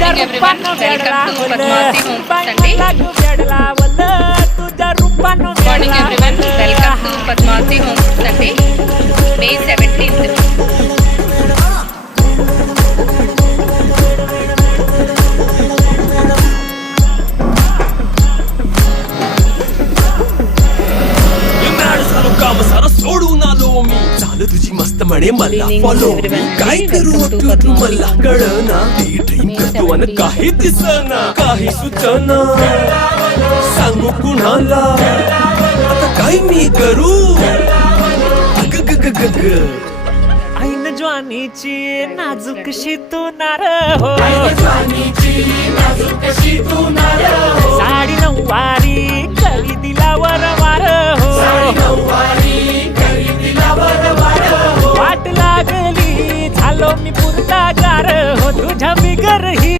morning everyone, welcome to Padmavati Home Sunday. Morning everyone, welcome to Padmavati Home Sunday, May 17th. सोडून आलो मी चाल तुझी मस्त म्हणे मला फॉलो काय करू तू मला कळना ती ड्रीम करतो आणि काही दिसना काही सुचना सांगू कुणाला आता काय मी करू ऐन ज्वानीची नाजूकशी तू नार हो साडी नऊवारी करी दिला वरवार हो वाट लागली झालो मी पुरता गार हो तुझ्या बिगर ही